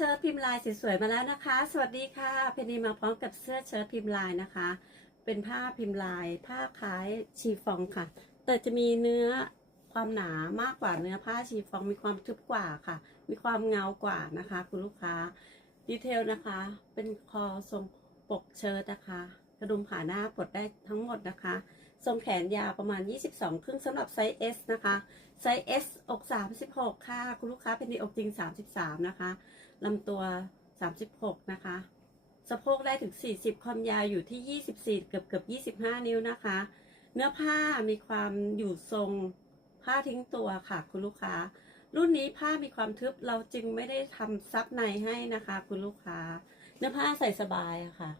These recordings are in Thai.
เชิ้ตพิมพ์ลายสวยๆมาแล้วนะคะ สวัสดีค่ะ เพนนีมาพร้อมกับเสื้อเชิ้ตพิมพ์ลายนะคะ เป็นผ้าพิมพ์ลาย ผ้าคล้ายชีฟองค่ะ แต่จะมีเนื้อความหนามากกว่าเนื้อผ้าชีฟอง มีความทึบกว่าค่ะ มีความเงากว่านะคะ คุณลูกค้า ดีเทลนะคะ เป็นคอทรงปกเชิ้ตนะคะ กระดุมผ่าหน้าปลดได้ทั้งหมดนะคะ ทรงแขนยาวประมาณ 22 ครึ่งสำหรับไซส์ S นะคะ ไซส์ S อก 36 ค่ะ คุณลูกค้าเป็นดีอกจริง 33 นะคะลำตัว 36 นะคะ สะโพกได้ถึง 40 ความยาวอยู่ที่ 24 เกือบเกือบ25 นิ้วนะคะ เนื้อผ้ามีความอยู่ทรงผ้าทิ้งตัวค่ะ คุณลูกค้า รุ่นนี้ผ้ามีความทึบเราจึงไม่ได้ทำซับในให้นะคะ คุณลูกค้า เนื้อผ้าใส่สบายะค่ะ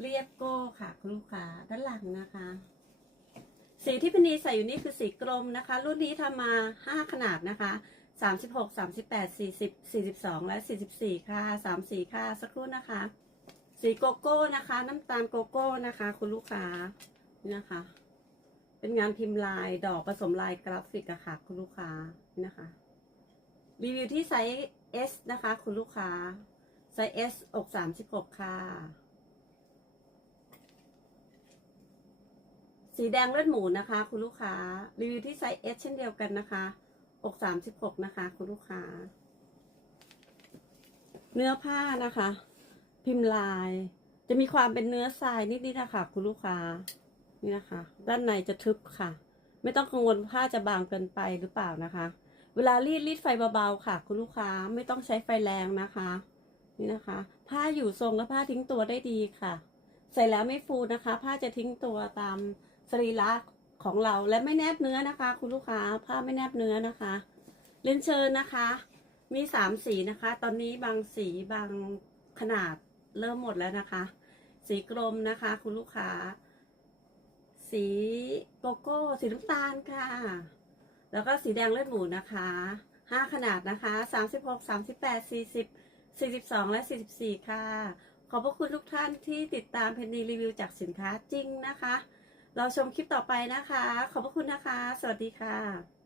เรียบโก้ค่ะ คุณลูกค้าด้านหลังนะคะ สีที่พนีใส่อยู่นี่คือสีกรมนะคะ รุ่นนี้ทำมา5ขนาดนะคะ36 38 40 42และ44ค่ะ34ค่ะสักครู่นะคะ สีโกโก้นะคะ น้ำตาลโกโก้นะคะ คุณลูกค้านี่นะคะ เป็นงานพิมพ์ลายดอกผสมลายกราฟิกอะค่ะ คุณลูกค้านี่นะคะรีวิวที่ไซส์ S นะคะ คุณลูกค้าไซส์ S อก36 ค่ะ สีแดงเลือดหมูนะคะ คุณลูกค้า รีวิวที่ไซส์ S เช่นเดียวกันนะคะ อกสามสิบหกนะคะ คุณลูกค้า เนื้อผ้านะคะ พิมพ์ลาย จะมีความเป็นเนื้อทรายนิดๆนะคะ คุณลูกค้า นี่นะคะ ด้านในจะทึบค่ะ ไม่ต้องกังวลผ้าจะบางเกินไปหรือเปล่านะคะ เวลารีดรีดไฟเบาๆค่ะ คุณลูกค้า ไม่ต้องใช้ไฟแรงนะคะ นี่นะคะ ผ้าอยู่ทรงและผ้าทิ้งตัวได้ดีค่ะ ใส่แล้วไม่ฟูนะคะ ผ้าจะทิ้งตัวตาม สรีระของเราและไม่แนบเนื้อนะคะ คุณลูกค้าผ้าไม่แนบเนื้อนะคะเรียนเชิญนะคะ มีสามสีนะคะ ตอนนี้บางสีบางขนาดเริ่มหมดแล้วนะคะ สีกรมนะคะ คุณลูกค้า สีโกโก้สีน้ำตาลค่ะ แล้วก็สีแดงเลือดหมูนะคะห้าขนาดนะคะสามสิบหกสามสิบแปดสี่สิบสี่สิบสองและสี่สิบสี่ค่ะ ขอบพระคุณทุกท่านที่ติดตามเพนนีรีวิวจากสินค้าจริงนะคะ เราชมคลิปต่อไปนะคะ ขอบพระคุณนะคะ สวัสดีค่ะ